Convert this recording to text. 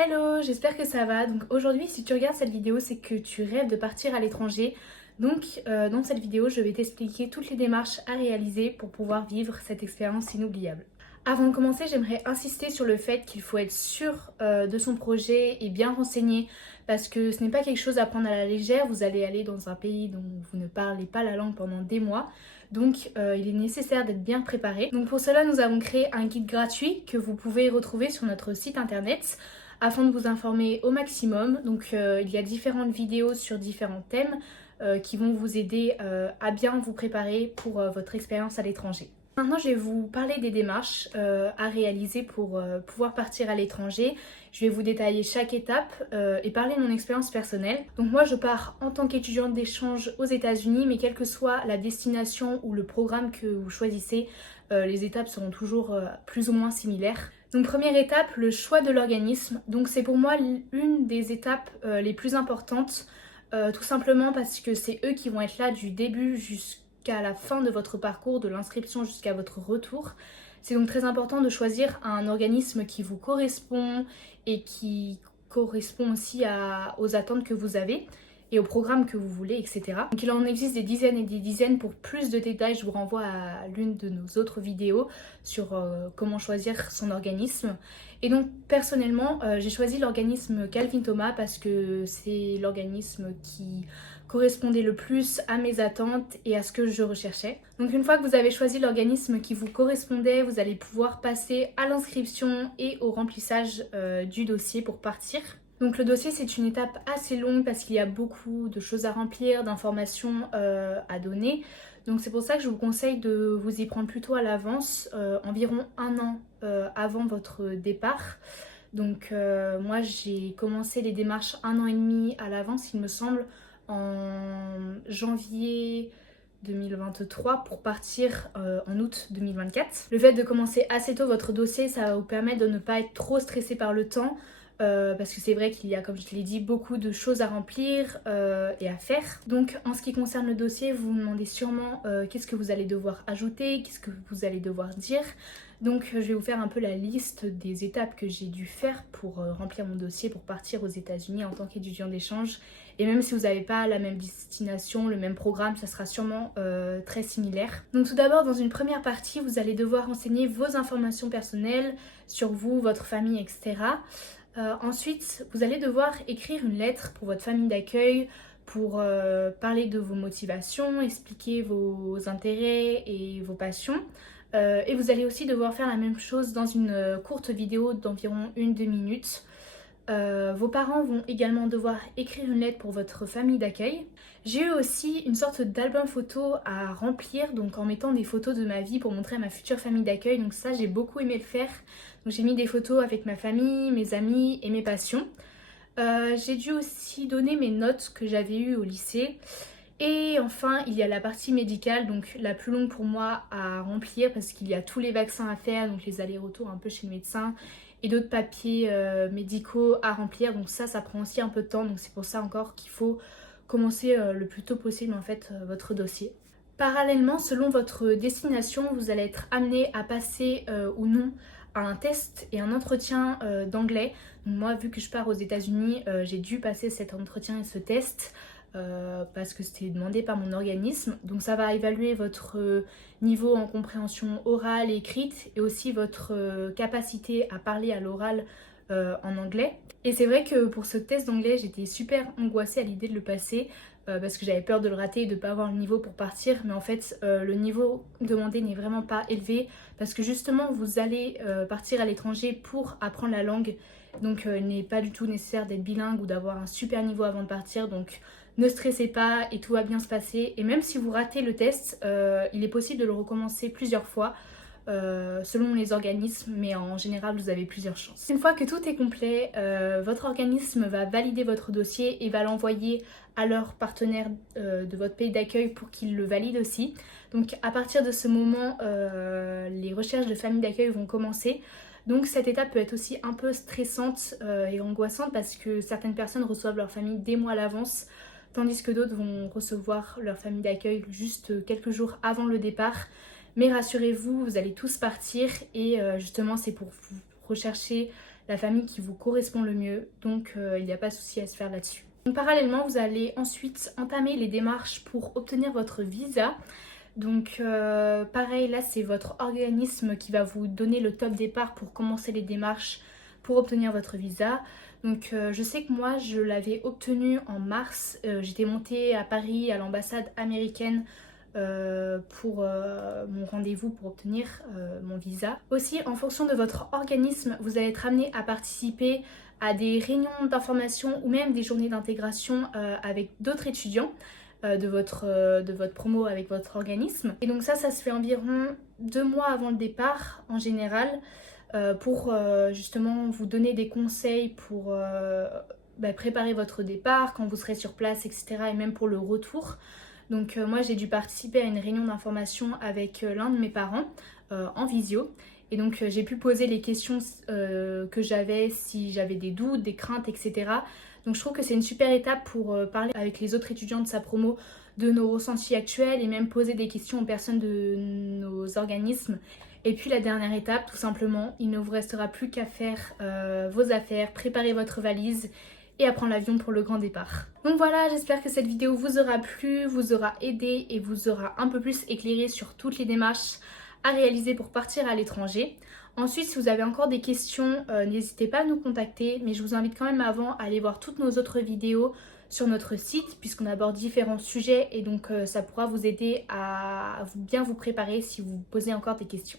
Hello, j'espère que ça va. Donc aujourd'hui, si tu regardes cette vidéo, c'est que tu rêves de partir à l'étranger. Donc dans cette vidéo, je vais t'expliquer toutes les démarches à réaliser pour pouvoir vivre cette expérience inoubliable. Avant de commencer, j'aimerais insister sur le fait qu'il faut être sûr de son projet et bien renseigné parce que ce n'est pas quelque chose à prendre à la légère. Vous allez aller dans un pays dont vous ne parlez pas la langue pendant des mois. Donc il est nécessaire d'être bien préparé. Donc pour cela, nous avons créé un guide gratuit que vous pouvez retrouver sur notre site internet afin de vous informer au maximum. Donc il y a différentes vidéos sur différents thèmes qui vont vous aider à bien vous préparer pour votre expérience à l'étranger. Maintenant, je vais vous parler des démarches à réaliser pour pouvoir partir à l'étranger. Je vais vous détailler chaque étape et parler de mon expérience personnelle. Donc moi, je pars en tant qu'étudiante d'échange aux États-Unis, mais quelle que soit la destination ou le programme que vous choisissez, les étapes seront toujours plus ou moins similaires. Donc première étape, le choix de l'organisme. Donc c'est pour moi une des étapes les plus importantes, tout simplement parce que c'est eux qui vont être là du début jusqu'à la fin de votre parcours, de l'inscription jusqu'à votre retour. C'est donc très important de choisir un organisme qui vous correspond et qui correspond aussi aux attentes que vous avez et au programme que vous voulez, etc. Donc il en existe des dizaines et des dizaines. Pour plus de détails, je vous renvoie à l'une de nos autres vidéos sur comment choisir son organisme. Et donc personnellement, j'ai choisi l'organisme Calvin Thomas parce que c'est l'organisme qui correspondait le plus à mes attentes et à ce que je recherchais. Donc une fois que vous avez choisi l'organisme qui vous correspondait, vous allez pouvoir passer à l'inscription et au remplissage du dossier pour partir. Donc le dossier, c'est une étape assez longue parce qu'il y a beaucoup de choses à remplir, d'informations à donner. Donc c'est pour ça que je vous conseille de vous y prendre plutôt à l'avance, environ un an avant votre départ. Donc moi j'ai commencé les démarches un an et demi à l'avance, il me semble, en janvier 2023 pour partir en août 2024. Le fait de commencer assez tôt votre dossier, ça va vous permettre de ne pas être trop stressé par le temps. Parce que c'est vrai qu'il y a, comme je te l'ai dit, beaucoup de choses à remplir et à faire. Donc en ce qui concerne le dossier, vous vous demandez sûrement qu'est-ce que vous allez devoir ajouter, qu'est-ce que vous allez devoir dire. Donc je vais vous faire un peu la liste des étapes que j'ai dû faire pour remplir mon dossier pour partir aux États-Unis en tant qu'étudiant d'échange. Et même si vous n'avez pas la même destination, le même programme, ça sera sûrement très similaire. Donc tout d'abord, dans une première partie, vous allez devoir renseigner vos informations personnelles sur vous, votre famille, etc. Ensuite, vous allez devoir écrire une lettre pour votre famille d'accueil pour parler de vos motivations, expliquer vos intérêts et vos passions. Et vous allez aussi devoir faire la même chose dans une courte vidéo d'environ 1-2 minutes. Vos parents vont également devoir écrire une lettre pour votre famille d'accueil. J'ai eu aussi une sorte d'album photo à remplir, donc en mettant des photos de ma vie pour montrer à ma future famille d'accueil. Donc ça, j'ai beaucoup aimé le faire. Donc j'ai mis des photos avec ma famille, mes amis et mes passions. J'ai dû aussi donner mes notes que j'avais eues au lycée. Et enfin, il y a la partie médicale, donc la plus longue pour moi à remplir parce qu'il y a tous les vaccins à faire, donc les allers-retours un peu chez le médecin et d'autres papiers médicaux à remplir. Donc ça prend aussi un peu de temps, donc c'est pour ça encore qu'il faut commencer le plus tôt possible en fait votre dossier. Parallèlement, selon votre destination, vous allez être amené à passer ou non à un test et un entretien d'anglais. Donc moi, vu que je pars aux États-Unis, j'ai dû passer cet entretien et ce test parce que c'était demandé par mon organisme. Donc ça va évaluer votre niveau en compréhension orale et écrite et aussi votre capacité à parler à l'oral en anglais. Et c'est vrai que pour ce test d'anglais, j'étais super angoissée à l'idée de le passer parce que j'avais peur de le rater et de ne pas avoir le niveau pour partir. Mais en fait, le niveau demandé n'est vraiment pas élevé parce que justement, vous allez partir à l'étranger pour apprendre la langue. Donc il n'est pas du tout nécessaire d'être bilingue ou d'avoir un super niveau avant de partir. Donc ne stressez pas et tout va bien se passer. Et même si vous ratez le test, il est possible de le recommencer plusieurs fois. Selon les organismes, mais en général vous avez plusieurs chances. Une fois que tout est complet, votre organisme va valider votre dossier et va l'envoyer à leur partenaire de votre pays d'accueil pour qu'il le valide aussi. Donc à partir de ce moment, les recherches de famille d'accueil vont commencer. Donc cette étape peut être aussi un peu stressante et angoissante parce que certaines personnes reçoivent leur famille des mois à l'avance, tandis que d'autres vont recevoir leur famille d'accueil juste quelques jours avant le départ. Mais rassurez-vous, vous allez tous partir et justement c'est pour vous rechercher la famille qui vous correspond le mieux. Donc il n'y a pas de souci à se faire là-dessus. Donc, parallèlement, vous allez ensuite entamer les démarches pour obtenir votre visa. Donc pareil, là c'est votre organisme qui va vous donner le top départ pour commencer les démarches pour obtenir votre visa. Donc je sais que moi je l'avais obtenu en mars. J'étais montée à Paris à l'ambassade américaine pour mon rendez-vous pour obtenir mon visa. Aussi, en fonction de votre organisme, vous allez être amené à participer à des réunions d'information ou même des journées d'intégration avec d'autres étudiants de votre promo avec votre organisme. Et donc ça se fait environ 2 mois avant le départ en général pour justement vous donner des conseils pour préparer votre départ quand vous serez sur place, etc. et même pour le retour. Donc moi j'ai dû participer à une réunion d'information avec l'un de mes parents en visio. Et donc j'ai pu poser les questions que j'avais, si j'avais des doutes, des craintes, etc. Donc je trouve que c'est une super étape pour parler avec les autres étudiants de sa promo de nos ressentis actuels et même poser des questions aux personnes de nos organismes. Et puis la dernière étape, tout simplement, il ne vous restera plus qu'à faire vos affaires, préparer votre valise et à prendre l'avion pour le grand départ. Donc voilà, j'espère que cette vidéo vous aura plu, vous aura aidé et vous aura un peu plus éclairé sur toutes les démarches à réaliser pour partir à l'étranger. Ensuite, si vous avez encore des questions, n'hésitez pas à nous contacter, mais je vous invite quand même avant à aller voir toutes nos autres vidéos sur notre site puisqu'on aborde différents sujets et donc ça pourra vous aider à bien vous préparer si vous posez encore des questions.